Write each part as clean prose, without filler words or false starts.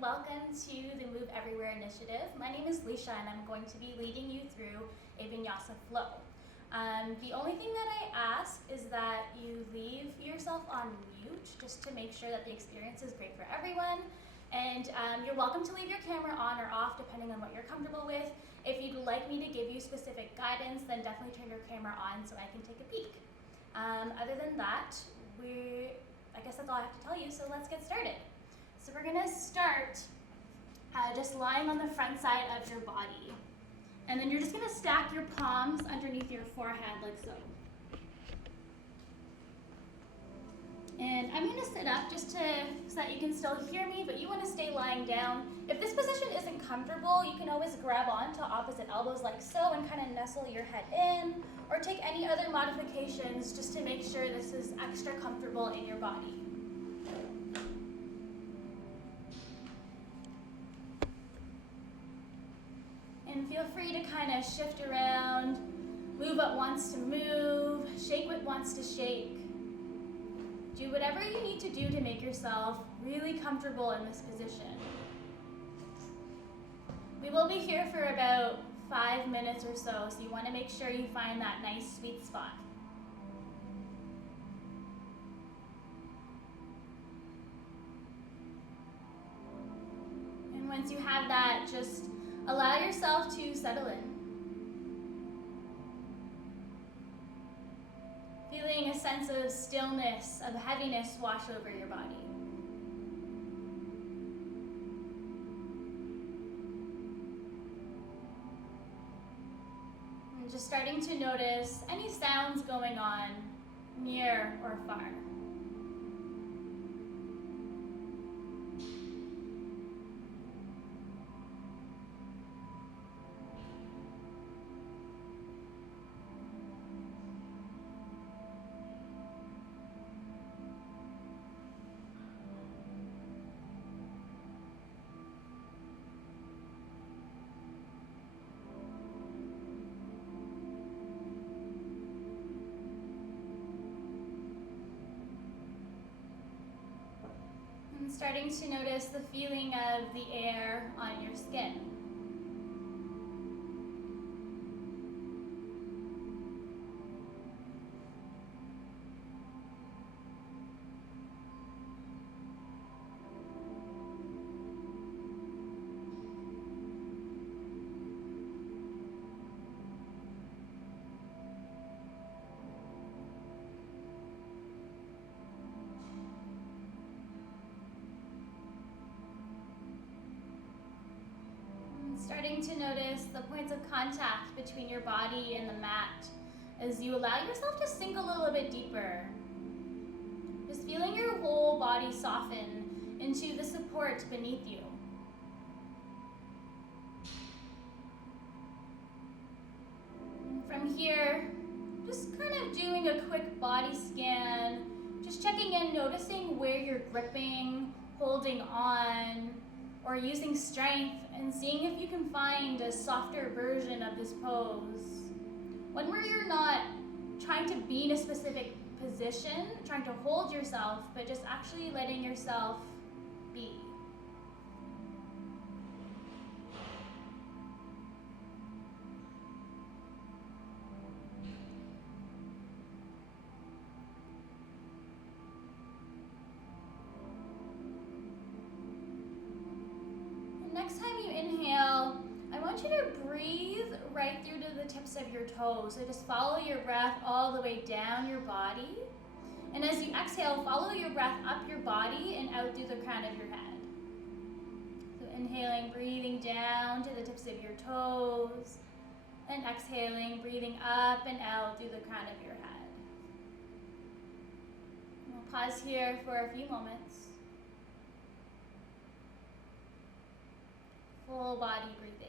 and welcome to the Move Everywhere initiative. My name is Leisha and I'm going to be leading you through a Vinyasa flow. The only thing that I ask is that you leave yourself on mute just to make sure that the experience is great for everyone. And you're welcome to leave your camera on or off depending on what you're comfortable with. If you'd like me to give you specific guidance, then definitely turn your camera on so I can take a peek. Other than that, I guess that's all I have to tell you, so let's get started. So we're gonna start just lying on the front side of your body. And then you're just gonna stack your palms underneath your forehead like so. And I'm gonna sit up just so that you can still hear me, but you wanna stay lying down. If this position isn't comfortable, you can always grab onto opposite elbows like so and kind of nestle your head in, or take any other modifications just to make sure this is extra comfortable in your body. And feel free to kind of shift around, move what wants to move, shake what wants to shake. Do whatever you need to do to make yourself really comfortable in this position. We will be here for about 5 minutes or so you want to make sure you find that nice sweet spot. And once you have that, just allow yourself to settle in. Feeling a sense of stillness, of heaviness wash over your body. And just starting to notice any sounds going on near or far. Starting to notice the feeling of the air on your skin. Starting to notice the points of contact between your body and the mat as you allow yourself to sink a little bit deeper. Just feeling your whole body soften into the support beneath you. And from here, just kind of doing a quick body scan, just checking in, noticing where you're gripping, holding on, or using strength, and seeing if you can find a softer version of this pose. One where you're not trying to be in a specific position, trying to hold yourself, but just actually letting yourself be. Next time you inhale, I want you to breathe right through to the tips of your toes. So just follow your breath all the way down your body. And as you exhale, follow your breath up your body and out through the crown of your head. So inhaling, breathing down to the tips of your toes. And exhaling, breathing up and out through the crown of your head. And we'll pause here for a few moments. Full body breathing.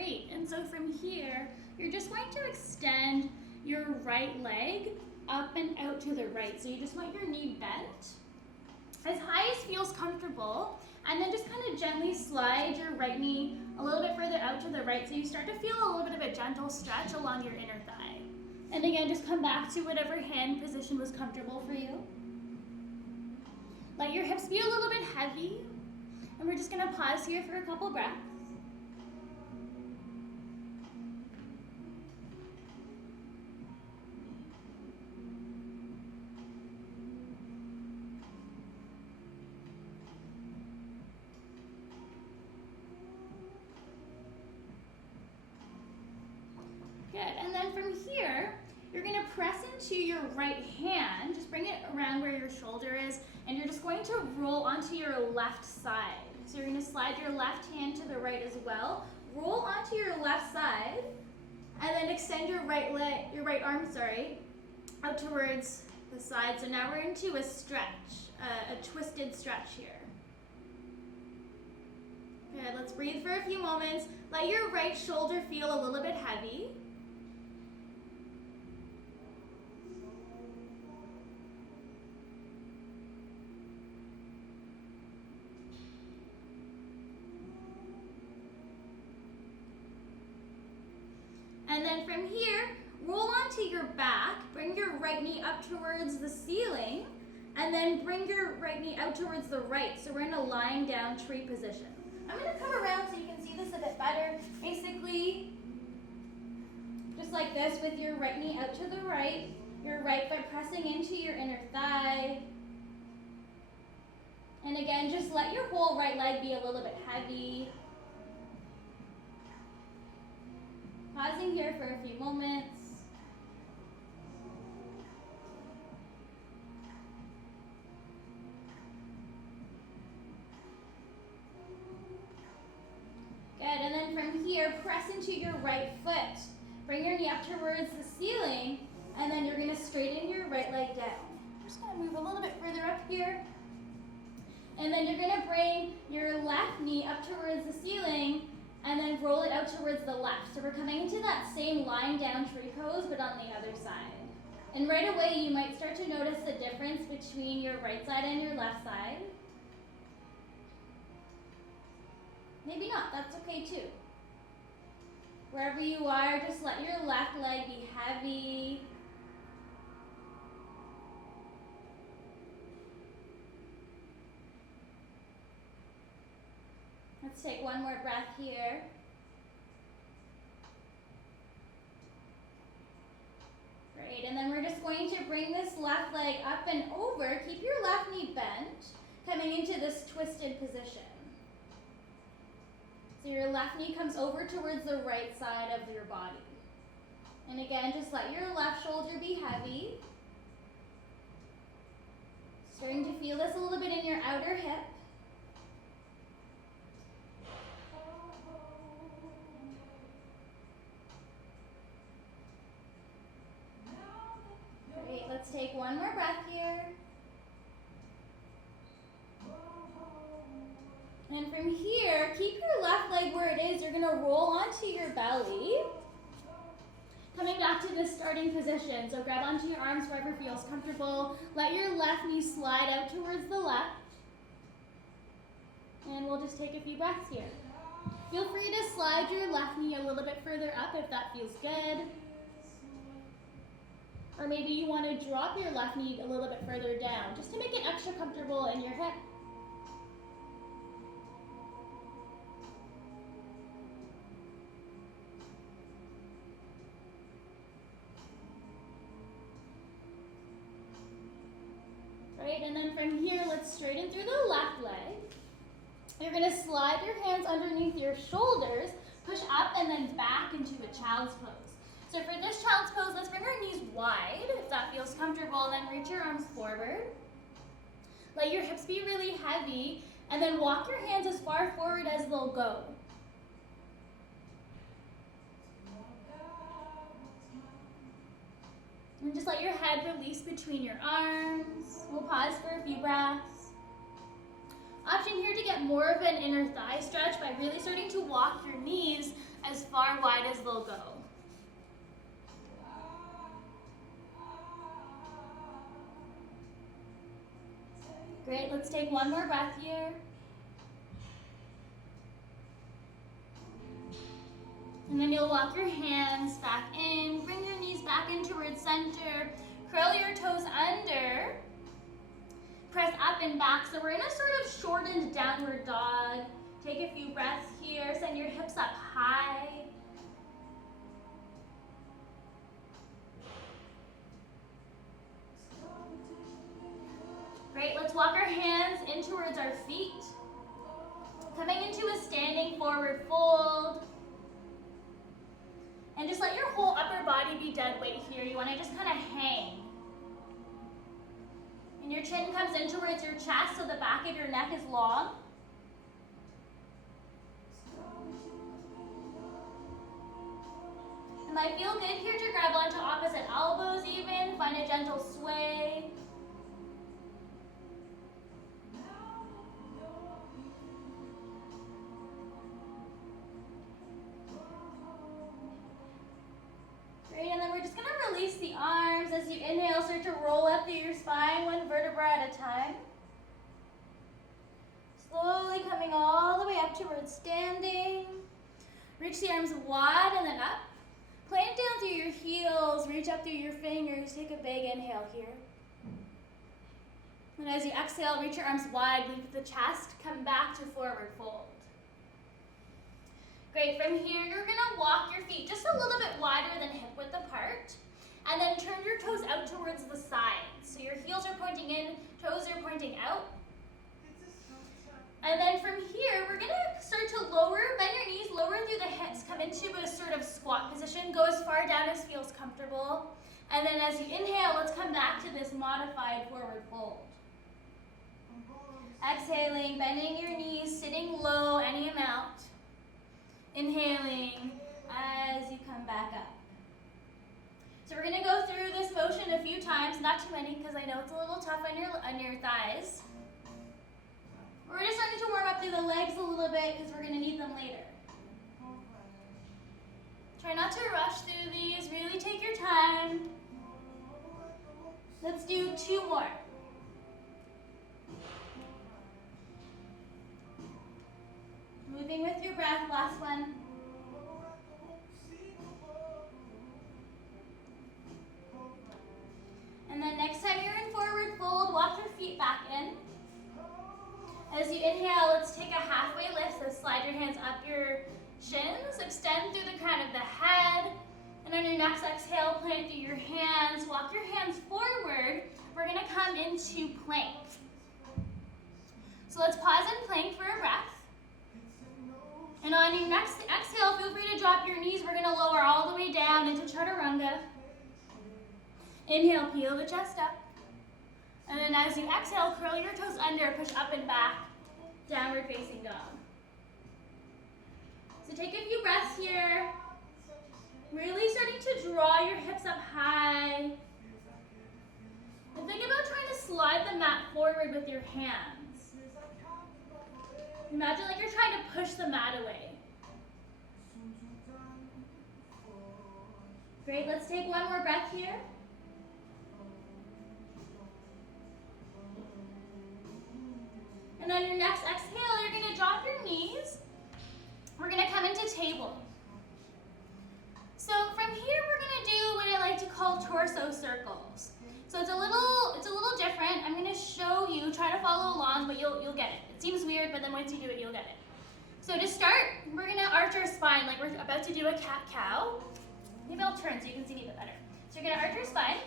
Great, and so from here, you're just going to extend your right leg up and out to the right. So you just want your knee bent as high as feels comfortable, and then just kind of gently slide your right knee a little bit further out to the right so you start to feel a little bit of a gentle stretch along your inner thigh. And again, just come back to whatever hand position was comfortable for you. Let your hips be a little bit heavy, and we're just going to pause here for a couple breaths. Good, and then from here, you're going to press into your right hand, just bring it around where your shoulder is, and you're just going to roll onto your left side. So you're going to slide your left hand to the right as well, roll onto your left side, and then extend your right arm, out towards the side. So now we're into a stretch, a twisted stretch here. Good, let's breathe for a few moments. Let your right shoulder feel a little bit heavy. And then from here, roll onto your back, bring your right knee up towards the ceiling, and then bring your right knee out towards the right. So we're in a lying down tree position. I'm going to come around so you can see this a bit better. Basically, just like this with your right knee out to the right, your right foot pressing into your inner thigh. And again, just let your whole right leg be a little bit heavy. Pausing here for a few moments. Good, and then from here, press into your right foot. Bring your knee up towards the ceiling, and then you're going to straighten your right leg down. I'm just going to move a little bit further up here. And then you're going to bring your left knee up towards the ceiling, and then roll it out towards the left. So we're coming into that same lying down tree pose, but on the other side. And right away, you might start to notice the difference between your right side and your left side. Maybe not, that's okay too. Wherever you are, just let your left leg be heavy. Let's take one more breath here. Great, and then we're just going to bring this left leg up and over. Keep your left knee bent, coming into this twisted position. So your left knee comes over towards the right side of your body. And again, just let your left shoulder be heavy. Starting to feel this a little bit in your outer hip. Great, let's take one more breath here. And from here, keep your left leg where it is. You're going to roll onto your belly. Coming back to this starting position. So grab onto your arms wherever feels comfortable. Let your left knee slide out towards the left. And we'll just take a few breaths here. Feel free to slide your left knee a little bit further up if that feels good. Or maybe you want to drop your left knee a little bit further down, just to make it extra comfortable in your hip. Right, and then from here, let's straighten through the left leg. You're going to slide your hands underneath your shoulders, push up and then back into a child's pose. So for this child's pose, let's bring our knees wide, if that feels comfortable, and then reach your arms forward. Let your hips be really heavy, and then walk your hands as far forward as they'll go. And just let your head release between your arms. We'll pause for a few breaths. Option here to get more of an inner thigh stretch by really starting to walk your knees as far wide as they'll go. Great, let's take one more breath here. And then you'll walk your hands back in, bring your knees back in towards center, curl your toes under, press up and back. So we're in a sort of shortened downward dog. Take a few breaths here, send your hips up high. Great, let's walk our hands in towards our feet. Coming into a standing forward fold. And just let your whole upper body be dead weight here. You want to just kind of hang. And your chin comes in towards your chest so the back of your neck is long. It might feel good here to grab onto opposite elbows even. Find a gentle sway. Great, and then we're just going to release the arms as you inhale, start to roll up through your spine, one vertebra at a time. Slowly coming all the way up towards standing. Reach the arms wide and then up. Plant down through your heels, reach up through your fingers, take a big inhale here. And as you exhale, reach your arms wide, leave the chest, come back to forward fold. Great, from here you're gonna walk your feet just a little bit wider than hip width apart, and then turn your toes out towards the sides. So your heels are pointing in, toes are pointing out. And then from here, we're gonna start to lower, bend your knees, lower through the hips, come into a sort of squat position, go as far down as feels comfortable. And then as you inhale, let's come back to this modified forward fold. Exhaling, bending your knees, sitting low, any amount. Inhaling as you come back up. So we're gonna go through this motion a few times, not too many because I know it's a little tough on your thighs. We're just starting to warm up through the legs a little bit because we're gonna need them later. Try not to rush through these, really take your time. Let's do 2 more. Moving with your breath, last one. And then next time you're in forward fold, walk your feet back in. As you inhale, let's take a halfway lift. So slide your hands up your shins, extend through the crown of the head. And on your next exhale, plant through your hands, walk your hands forward. We're gonna come into plank. So let's pause in plank for a breath. And on your next exhale, feel free to drop your knees. We're gonna lower all the way down into chaturanga. Inhale, peel the chest up. And then as you exhale, curl your toes under, push up and back, downward facing dog. So take a few breaths here. Really starting to draw your hips up high. And think about trying to slide the mat forward with your hands. Imagine like you're trying to push the mat away. Great, let's take one more breath here. And on your next exhale, you're gonna drop your knees. We're gonna come into table. So from here, we're gonna do what I like to call torso circles. So it's a little different. I'm gonna show you, try to follow along, but you'll get it. It seems weird, but then once you do it, you'll get it. So to start, we're gonna arch our spine like we're about to do a cat-cow. Maybe I'll turn so you can see me a bit better. So you're gonna arch your spine,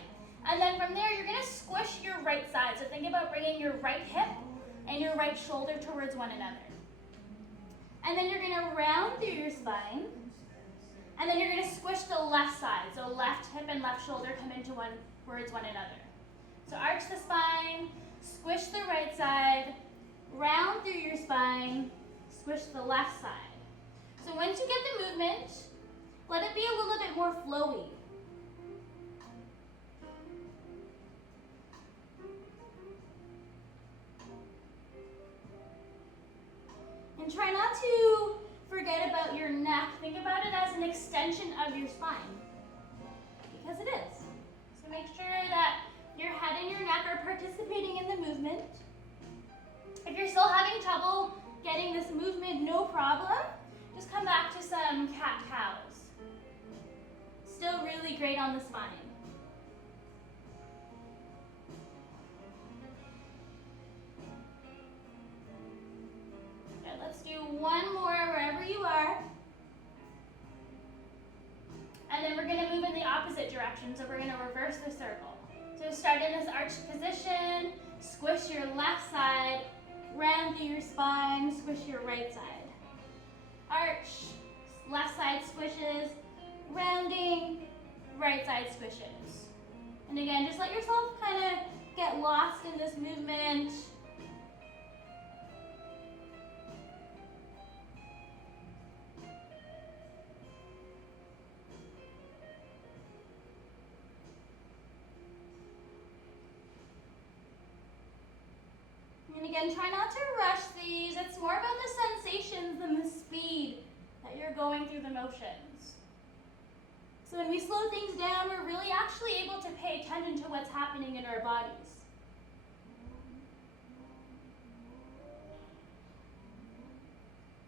and then from there, you're gonna squish your right side. So think about bringing your right hip and your right shoulder towards one another. And then you're gonna round through your spine, and then you're gonna squish the left side. So left hip and left shoulder come into towards one another. So arch the spine, squish the right side, round through your spine, squish the left side. So once you get the movement, let it be a little bit more flowy. And try not to forget about your neck. Think about it as an extension of your spine, because it is. So make sure that your head and your neck are participating in the movement. If you're still having trouble getting this movement, no problem. Just come back to some cat-cows. Still really great on the spine. Good, let's do one more wherever you are. And then we're going to move in the opposite direction, so we're going to reverse the circle. So start in this arched position, squish your left side, round through your spine, squish your right side. Arch, left side squishes, rounding, right side squishes. And again, just let yourself kind of get lost in this movement. And again, try not to rush these. It's more about the sensations than the speed that you're going through the motions. So when we slow things down, we're really actually able to pay attention to what's happening in our bodies.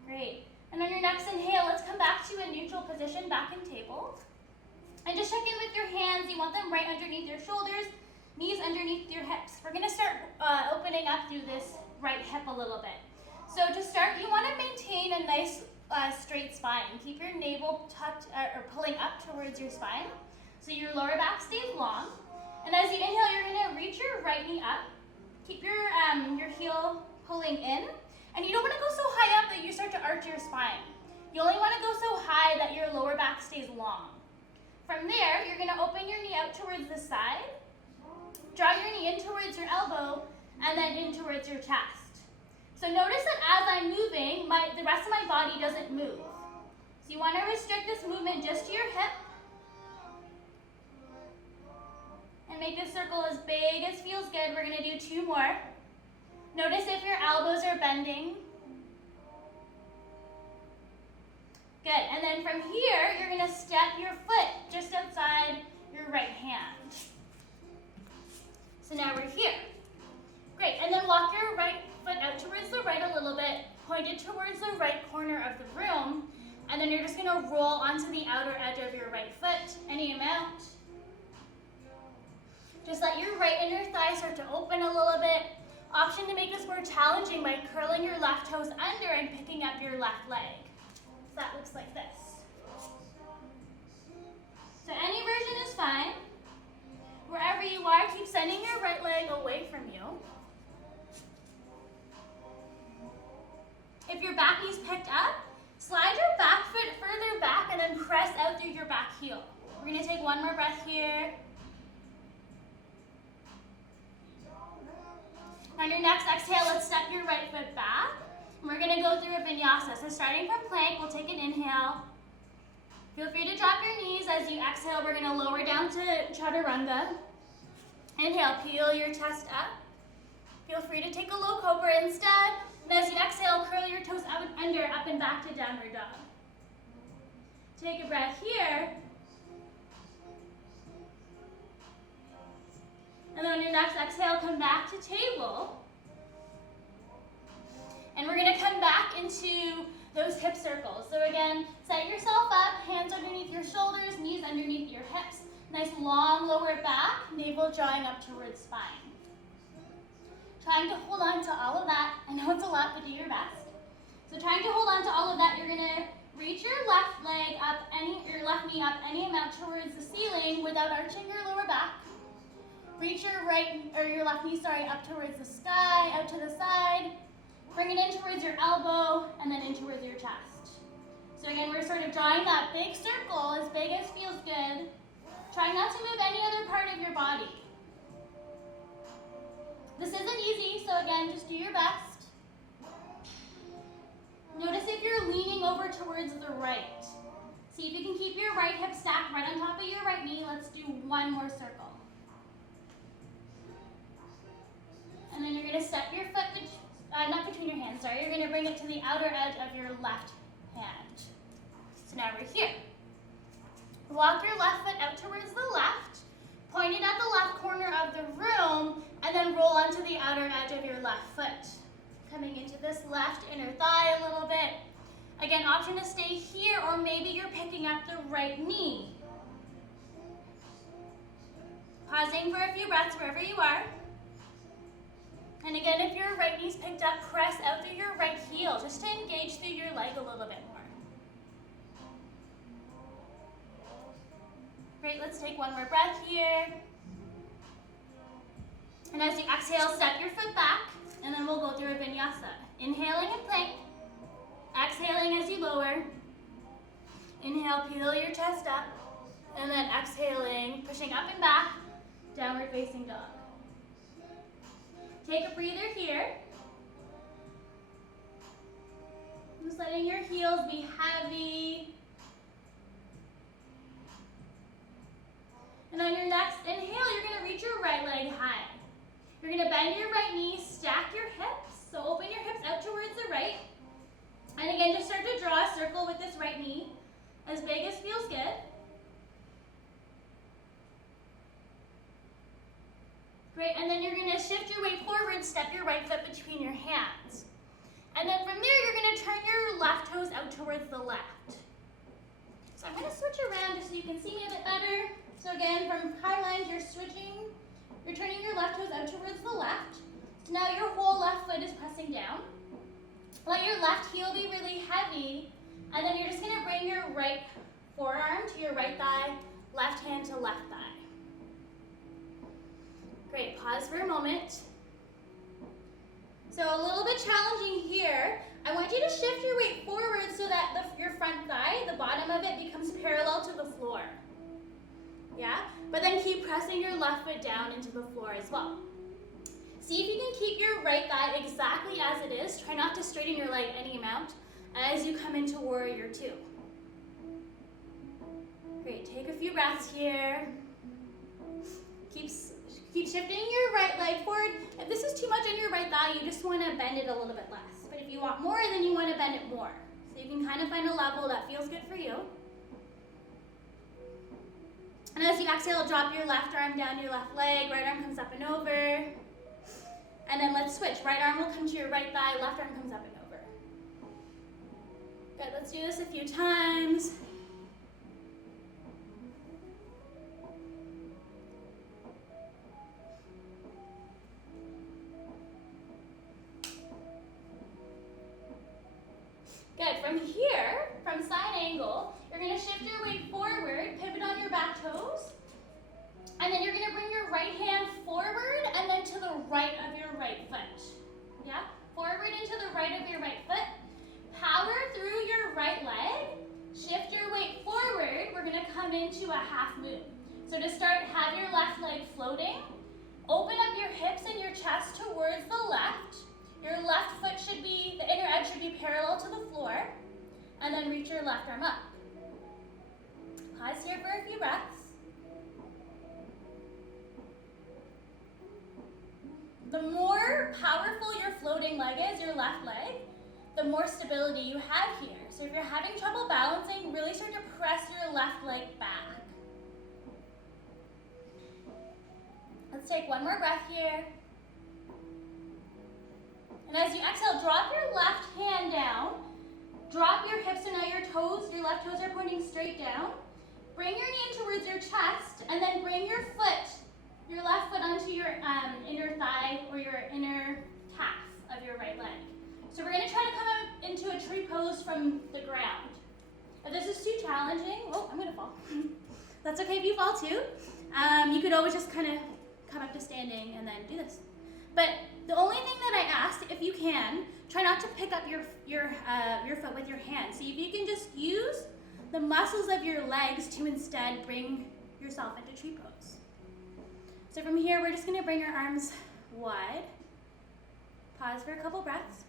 Great. And on your next inhale, let's come back to a neutral position, back in table. And just check in with your hands. You want them right underneath your shoulders, knees underneath your hips. We're going to start opening up through this right hip a little bit. So to start, you want to maintain a nice straight spine. Keep your navel tucked or pulling up towards your spine so your lower back stays long. And as you inhale, you're going to reach your right knee up. Keep your heel pulling in. And you don't want to go so high up that you start to arch your spine. You only want to go so high that your lower back stays long. From there, you're going to open your knee out towards the side. Draw your knee in towards your elbow and then in towards your chest. So notice that as I'm moving, the rest of my body doesn't move. So you want to restrict this movement just to your hip. And make this circle as big as feels good. We're going to do 2 more. Notice if your elbows are bending. Good. And then from here, you're going to step your foot just outside your right hand. So now we're here. Great, and then walk your right foot out towards the right a little bit, pointed towards the right corner of the room, and then you're just gonna roll onto the outer edge of your right foot, any amount. Just let your right inner thigh start to open a little bit. Option to make this more challenging by curling your left toes under and picking up your left leg. So that looks like this. So any version is fine. Wherever you are, keep sending your right leg away from you. If your back knee's picked up, slide your back foot further back and then press out through your back heel. We're going to take one more breath here. On your next exhale, let's step your right foot back. And we're going to go through a vinyasa. So starting from plank, we'll take an inhale. Feel free to drop your knees. As you exhale, we're going to lower down to chaturanga. Inhale, peel your chest up. Feel free to take a low cobra instead. And as you exhale, curl your toes out and under, up and back to downward dog. Take a breath here. And then on your next exhale, come back to table. And we're going to come back into those hip circles. So again, set yourself up, hands underneath your shoulders, knees underneath your hips. Nice long lower back, navel drawing up towards spine. Trying to hold on to all of that. I know it's a lot, but do your best. So trying to hold on to all of that, you're going to reach your left leg up, your left knee up any amount towards the ceiling without arching your lower back. Reach your left knee, up towards the sky, out to the side. Bring it in towards your elbow and then in towards your chest. So again, we're sort of drawing that big circle as big as feels good. Try not to move any other part of your body. This isn't easy, so again, just do your best. Notice if you're leaning over towards the right. See if you can keep your right hip stacked right on top of your right knee. Let's do one more circle. And then you're going to step your foot, not between your hands, you're going to bring it to the outer edge of your left hand. So now we're here. Walk your left foot out towards the left, point it at the left corner of the room, and then roll onto the outer edge of your left foot. Coming into this left inner thigh a little bit. Again, option to stay here, or maybe you're picking up the right knee. Pausing for a few breaths wherever you are. And again, if your right knee's picked up, press out through your right heel, just to engage through your leg a little bit more. Great, let's take one more breath here. And as you exhale, step your foot back, and then we'll go through a vinyasa. Inhaling and plank. Exhaling as you lower. Inhale, peel your chest up. And then exhaling, pushing up and back, downward facing dog. Take a breather here. Just letting your heels be heavy. And on your next inhale, you're going to reach your right leg high. You're going to bend your right knee, stack your hips. So open your hips out towards the right. And again, just start to draw a circle with this right knee, as big as feels good. Great, and then you're going to shift your weight forward, step your right foot between your hands. And then from there, you're going to turn your left toes out towards the left. So I'm going to switch around just so you can see me a bit better. So again, from high lines, you're turning your left toes out towards the left. So now your whole left foot is pressing down. Let your left heel be really heavy, and then you're just going to bring your right forearm to your right thigh, left hand to left thigh. Great, pause for a moment. So a little bit challenging here. I want you to shift your weight forward so that your front thigh, the bottom of it, becomes parallel to the floor. Yeah? But then keep pressing your left foot down into the floor as well. See if you can keep your right thigh exactly as it is. Try not to straighten your leg any amount as you come into Warrior Two. Great, take a few breaths here. Keep shifting your right leg forward. If this is too much on your right thigh, you just want to bend it a little bit less. But if you want more, then you want to bend it more. So you can kind of find a level that feels good for you. And as you exhale, drop your left arm down your left leg, right arm comes up and over. And then let's switch. Right arm will come to your right thigh, left arm comes up and over. Good, let's do this a few times. Good, from here, from side angle, you're going to shift your weight forward, pivot on your back toes, and then you're going to bring your right hand forward and then to the right of your right foot. Yeah? Forward and to the right of your right foot. Power through your right leg. Shift your weight forward. We're going to come into a half moon. So to start, have your left leg floating. Open up your hips and your chest towards the left. Your left foot should be, the inner edge should be parallel to the floor. And then reach your left arm up. Pause here for a few breaths. The more powerful your floating leg is, your left leg, the more stability you have here. So if you're having trouble balancing, really start to press your left leg back. Let's take one more breath here. And as you exhale, drop your left hand down. Drop your hips so now your left toes are pointing straight down. Bring your knee towards your chest, and then bring your left foot onto your inner thigh or your inner calf of your right leg. So we're going to try to come up into a tree pose from the ground. If this is too challenging, oh, I'm going to fall. That's okay if you fall too. You could always just kind of come up to standing and then do this. But the only thing that I ask, if you can, try not to pick up your foot with your hand. See if you can just use the muscles of your legs to instead bring yourself into tree pose. So from here, we're just going to bring our arms wide. Pause for a couple breaths.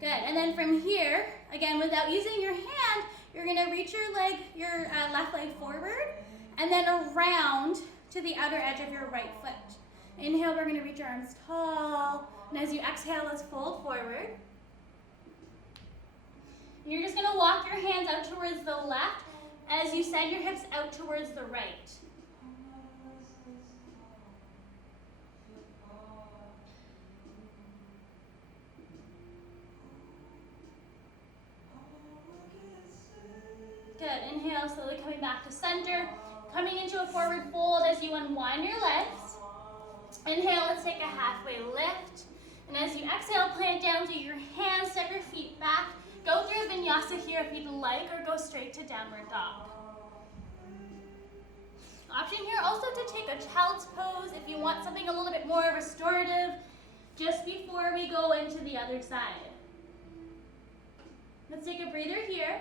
Good, and then from here, again, without using your hand, you're going to reach your left leg forward, and then around to the outer edge of your right foot. Inhale, we're going to reach our arms tall, and as you exhale, let's fold forward. And you're just going to walk your hands out towards the left as you send your hips out towards the right. back to center. Coming into a forward fold as you unwind your legs. Inhale, let's take a halfway lift. And as you exhale, plant down through your hands, step your feet back. Go through Vinyasa here if you'd like, or go straight to downward dog. Option here also to take a child's pose if you want something a little bit more restorative just before we go into the other side. Let's take a breather here.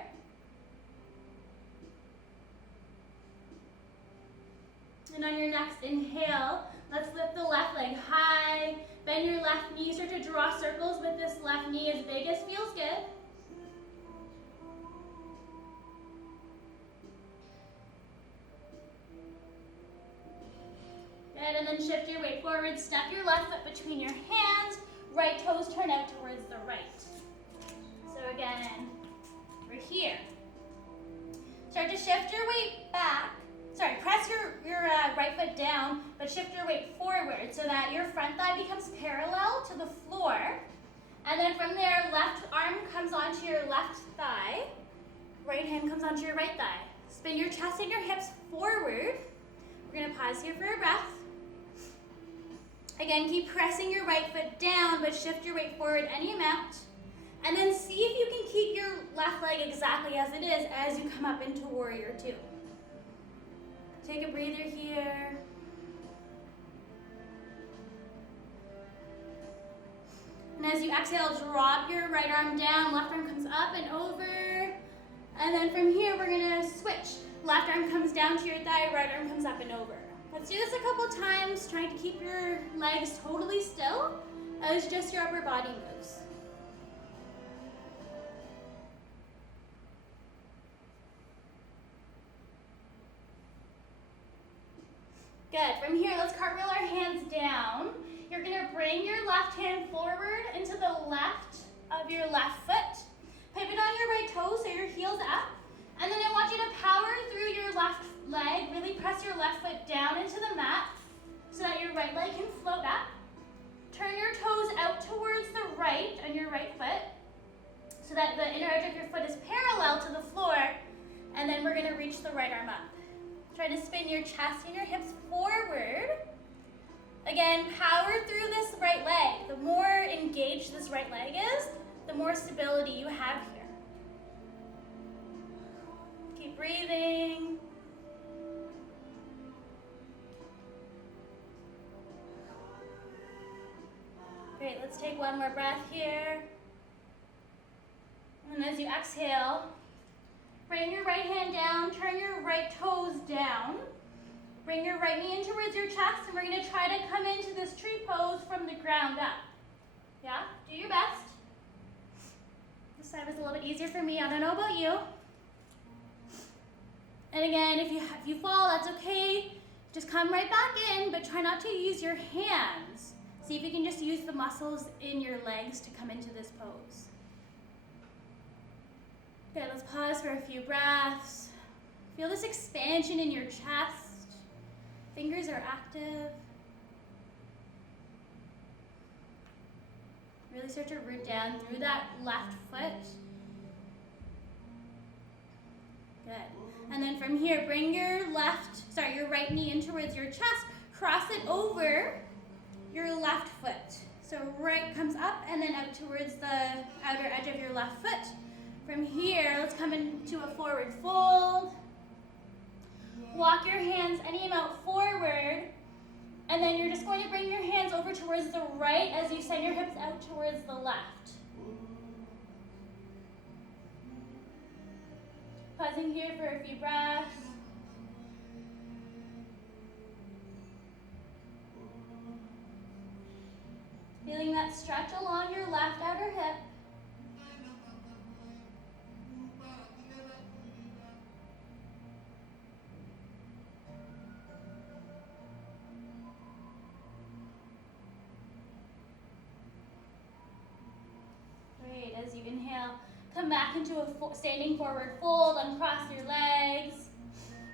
And on your next inhale, let's lift the left leg high. Bend your left knee, start to draw circles with this left knee as big as feels good. Good, and then shift your weight forward. Step your left foot between your hands. Right toes turn out towards the right. So again, we're here. Start to shift your weight back. Sorry, press your right foot down, but shift your weight forward so that your front thigh becomes parallel to the floor. And then from there, left arm comes onto your left thigh. Right hand comes onto your right thigh. Spin your chest and your hips forward. We're gonna pause here for a breath. Again, keep pressing your right foot down, but shift your weight forward any amount. And then see if you can keep your left leg exactly as it is as you come up into warrior two. Take a breather here. And as you exhale, drop your right arm down, left arm comes up and over. And then from here, we're gonna switch. Left arm comes down to your thigh, right arm comes up and over. Let's do this a couple times, trying to keep your legs totally still as just your upper body moves. Good, from here, let's cartwheel our hands down. You're gonna bring your left hand forward into the left of your left foot. Pivot on your right toe so your heel's up. And then I want you to power through your left leg. Really press your left foot down into the mat so that your right leg can float up. Turn your toes out towards the right on your right foot so that the inner edge of your foot is parallel to the floor. And then we're gonna reach the right arm up. Try to spin your chest and your hips forward. Again, power through this right leg. The more engaged this right leg is, the more stability you have here. Keep breathing. Great, let's take one more breath here. And as you exhale, bring your right hand down, turn your right toes down. Bring your right knee in towards your chest, and we're gonna try to come into this tree pose from the ground up. Yeah, do your best. This side was a little bit easier for me, I don't know about you. And again, if you fall, that's okay. Just come right back in, but try not to use your hands. See if you can just use the muscles in your legs to come into this pose. Good, let's pause for a few breaths. Feel this expansion in your chest. Fingers are active. Really start to root down through that left foot. Good. And then from here, bring your right knee in towards your chest. Cross it over your left foot. So right comes up and then out towards the outer edge of your left foot. From here, let's come into a forward fold. Walk your hands any amount forward, and then you're just going to bring your hands over towards the right as you send your hips out towards the left. Pausing here for a few breaths. Feeling that stretch along your left outer hip. Great, as you inhale, come back into a standing forward fold, uncross your legs.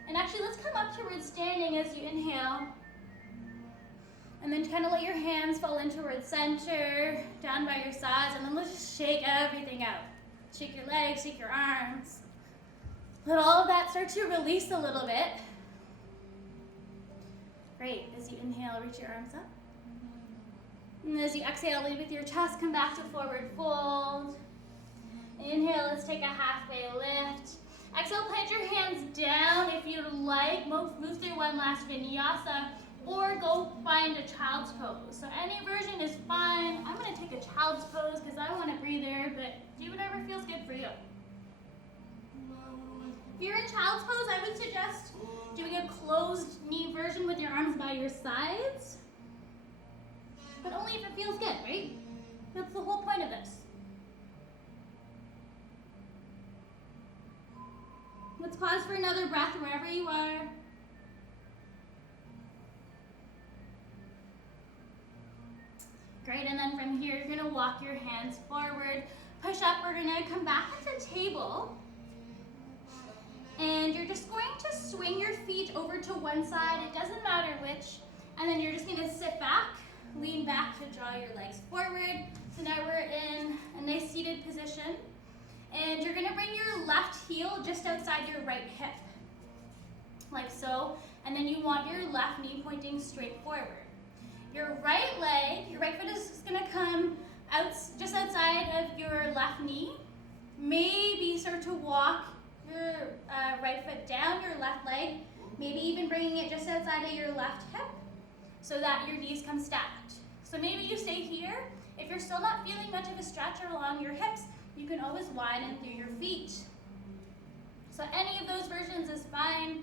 And actually, let's come up towards standing as you inhale. And then kind of let your hands fall in towards center, down by your sides, and then let's just shake everything out. Shake your legs, shake your arms. Let all of that start to release a little bit. Great. As you inhale, reach your arms up. And as you exhale, lead with your chest, come back to forward fold. Inhale, let's take a halfway lift. Exhale, plant your hands down if you'd like. Move through one last vinyasa, or go find a child's pose. So any version is fine. I'm going to take a child's pose because I want to breathe there, but do whatever feels good for you. If you're in child's pose, I would suggest doing a closed knee version with your arms by your sides, but only if it feels good, right? That's the whole point of this. Let's pause for another breath wherever you are. Great, and then from here, you're gonna walk your hands forward, push up. We're gonna come back into table. And you're just going to swing your feet over to one side, it doesn't matter which, and then you're just gonna sit back, lean back to draw your legs forward. So now we're in a nice seated position. And you're gonna bring your left heel just outside your right hip, like so. And then you want your left knee pointing straight forward. Your right leg, your right foot is gonna come out just outside of your left knee. Maybe start to walk your right foot down your left leg, maybe even bringing it just outside of your left hip so that your knees come stacked. So maybe you stay here. If you're still not feeling much of a stretch along your hips, you can always widen through your feet. So any of those versions is fine.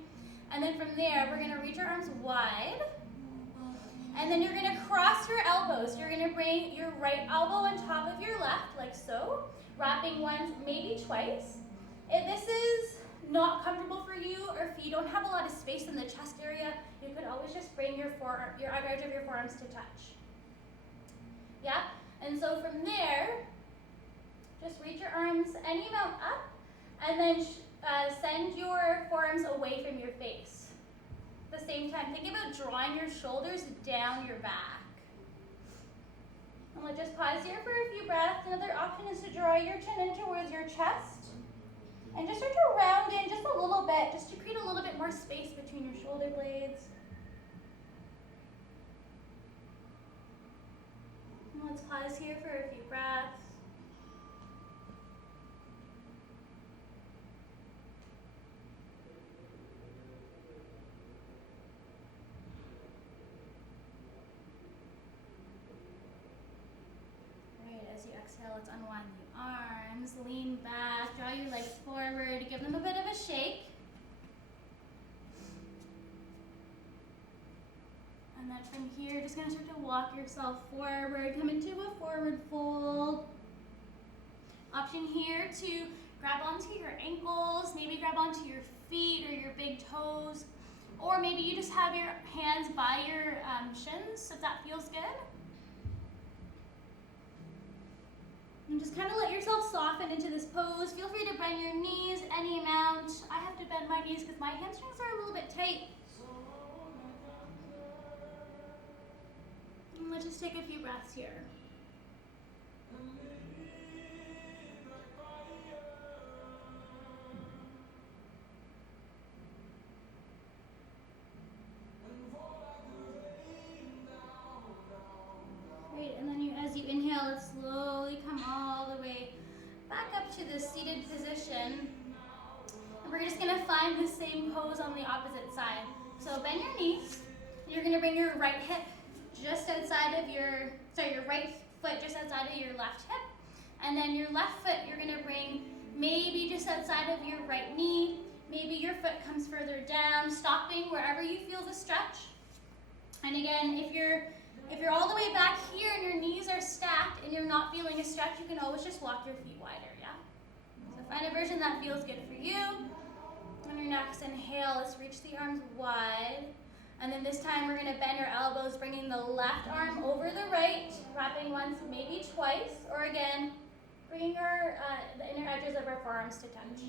And then from there, we're gonna reach our arms wide. And then you're gonna cross your elbows. You're gonna bring your right elbow on top of your left, like so, wrapping once, maybe twice. If this is not comfortable for you, or if you don't have a lot of space in the chest area, you could always just bring your outer edge of your forearms to touch. Yeah? And so from there, just reach your arms any amount up, and then send your forearms away from your face. At the same time, think about drawing your shoulders down your back. And we'll just pause here for a few breaths. Another option is to draw your chin in towards your chest, and just start to round in just a little bit, just to create a little bit more space between your shoulder blades. And let's pause here for a few breaths. Let's unwind the arms, lean back, draw your legs forward, give them a bit of a shake. And then from here, just gonna start to walk yourself forward, come into a forward fold. Option here to grab onto your ankles, maybe grab onto your feet or your big toes, or maybe you just have your hands by your shins, if that feels good. And just kind of let yourself soften into this pose. Feel free to bend your knees any amount. I have to bend my knees because my hamstrings are a little bit tight. And let's just take a few breaths here. Great, and then as you inhale, let's slowly come all the way back up to the seated position. And we're just gonna find the same pose on the opposite side. So bend your knees. You're gonna bring your right hip just outside of your right foot just outside of your left hip. And then your left foot, you're gonna bring maybe just outside of your right knee. Maybe your foot comes further down, stopping wherever you feel the stretch. And again, if you're all the way back here and your knees are stacked and you're not feeling a stretch, you can always just walk your feet wider, yeah? So find a version that feels good for you. On your next inhale, let's reach the arms wide. And then this time we're gonna bend our elbows, bringing the left arm over the right, wrapping once, maybe twice, or again, bringing the inner edges of our forearms to touch.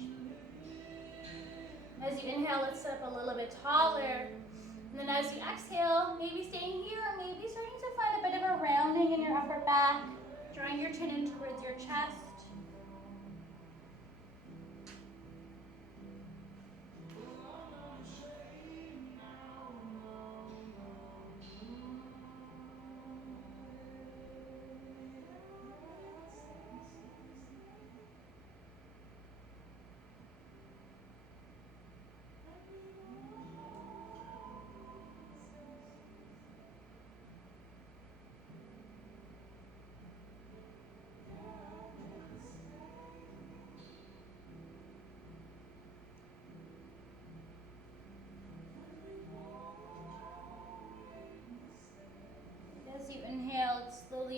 As you inhale, let's sit up a little bit taller. And then as you exhale, maybe staying here or maybe starting to find a bit of a rounding in your upper back, drawing your chin in towards your chest.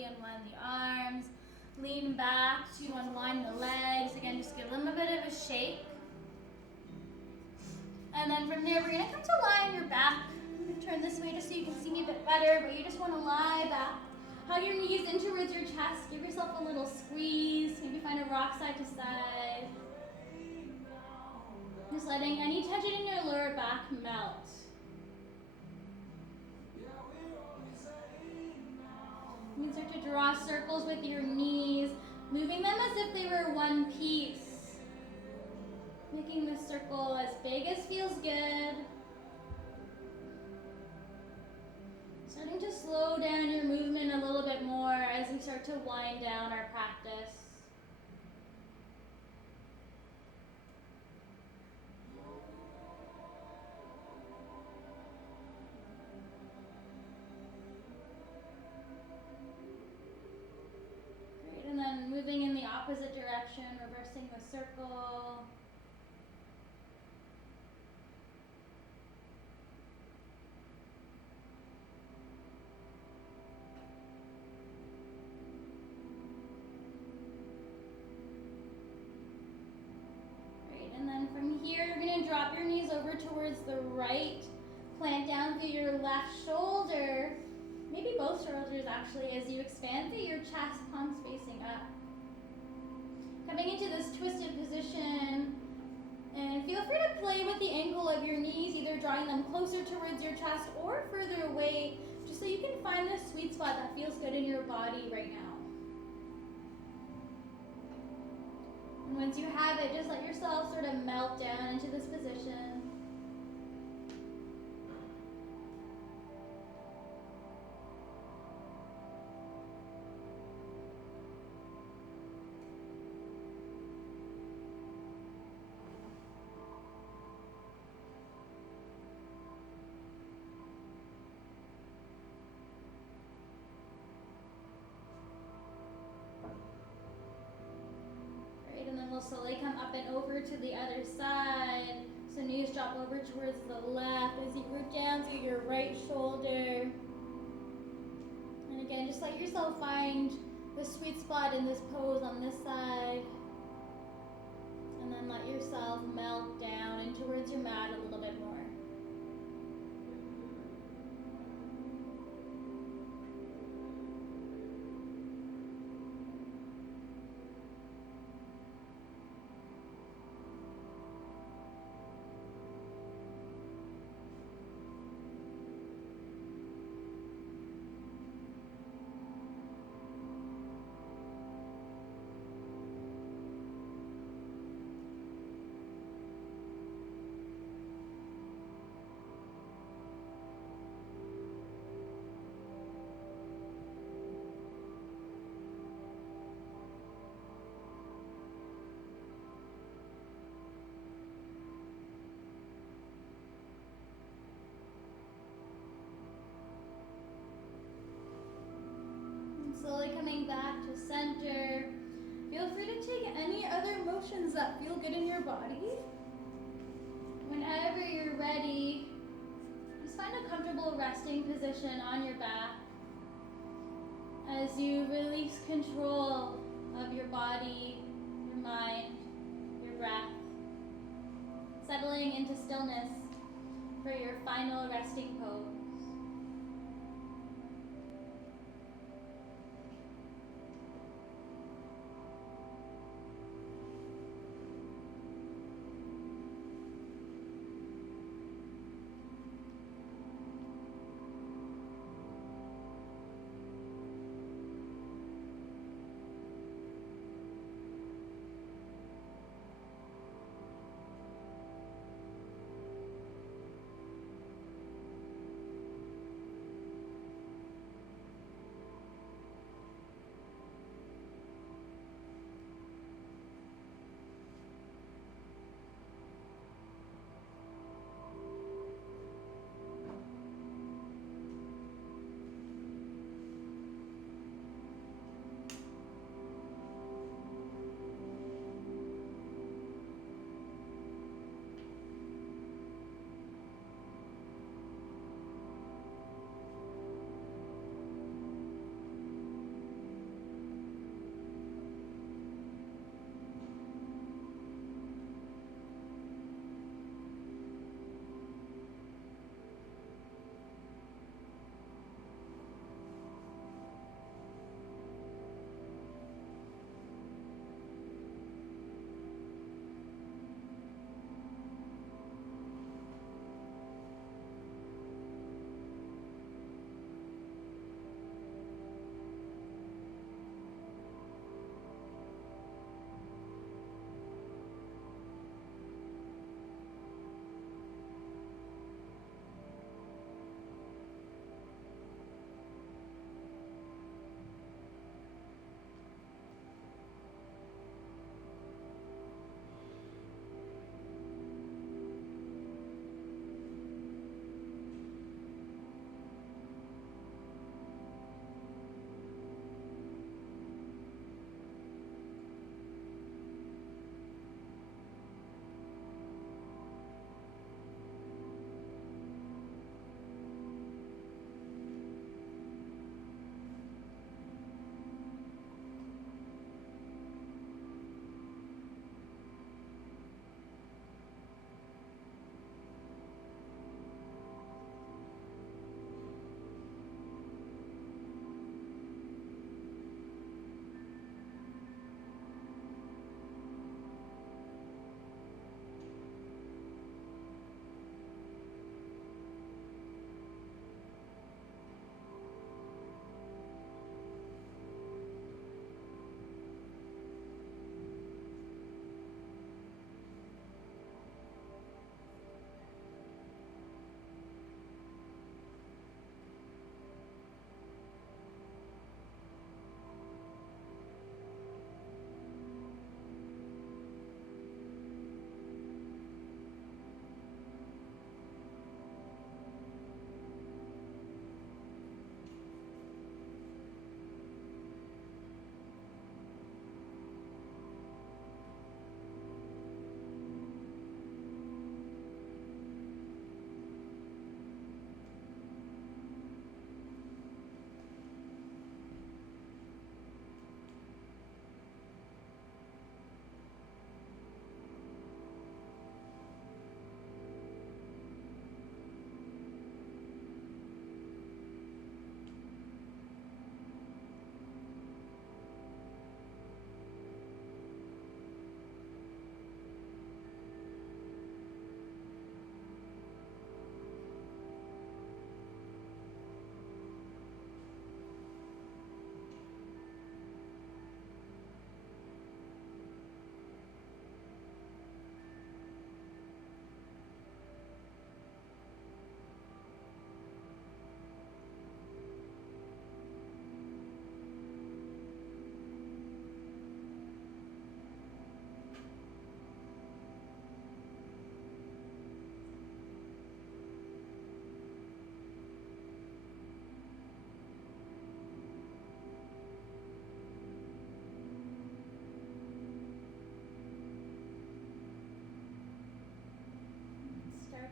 slowly unwind the arms. Lean back to unwind the legs. Again, just give them a bit of a shake. And then from there, we're going to come to lie on your back. Turn this way just so you can see me a bit better, but you just want to lie back. Hug your knees in towards your chest. Give yourself a little squeeze. Maybe find a rock side to side. Just letting any tension in your lower back melt. You can start to draw circles with your knees, moving them as if they were one piece. Making the circle as big as feels good. Starting to slow down your movement a little bit more as we start to wind down our practice. Great, and then moving in the opposite direction, reversing the circle. From here, you're going to drop your knees over towards the right, plant down through your left shoulder, maybe both shoulders actually, as you expand through your chest, palms facing up. Coming into this twisted position, and feel free to play with the angle of your knees, either drawing them closer towards your chest or further away, just so you can find the sweet spot that feels good in your body right now. And once you have it, just let yourself sort of melt down into this position. And then we'll slowly come up and over to the other side. So knees drop over towards the left as you root down through your right shoulder. And again, just let yourself find the sweet spot in this pose on this side. And then let yourself melt down in towards your mat a little bit more. Slowly coming back to center. Feel free to take any other motions that feel good in your body. Whenever you're ready, just find a comfortable resting position on your back as you release control of your body, your mind, your breath, settling into stillness for your final resting pose.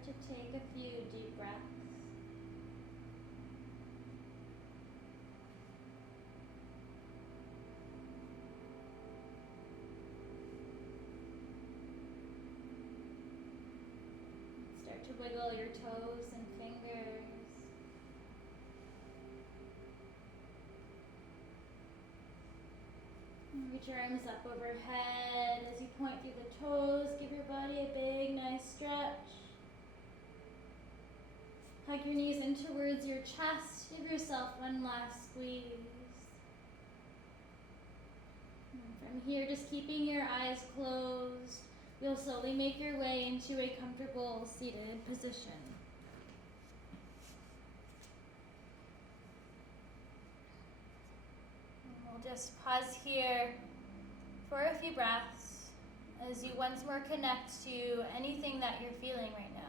to take a few deep breaths. Start to wiggle your toes and fingers. Reach your arms up overhead as you point through the toes. Give your body a big, nice stretch. Hug your knees in towards your chest. Give yourself one last squeeze. And from here, just keeping your eyes closed, you'll slowly make your way into a comfortable seated position. We'll just pause here for a few breaths as you once more connect to anything that you're feeling right now.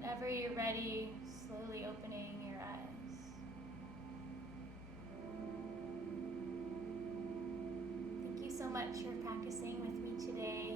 Whenever you're ready, slowly opening your eyes. Thank you so much for practicing with me today.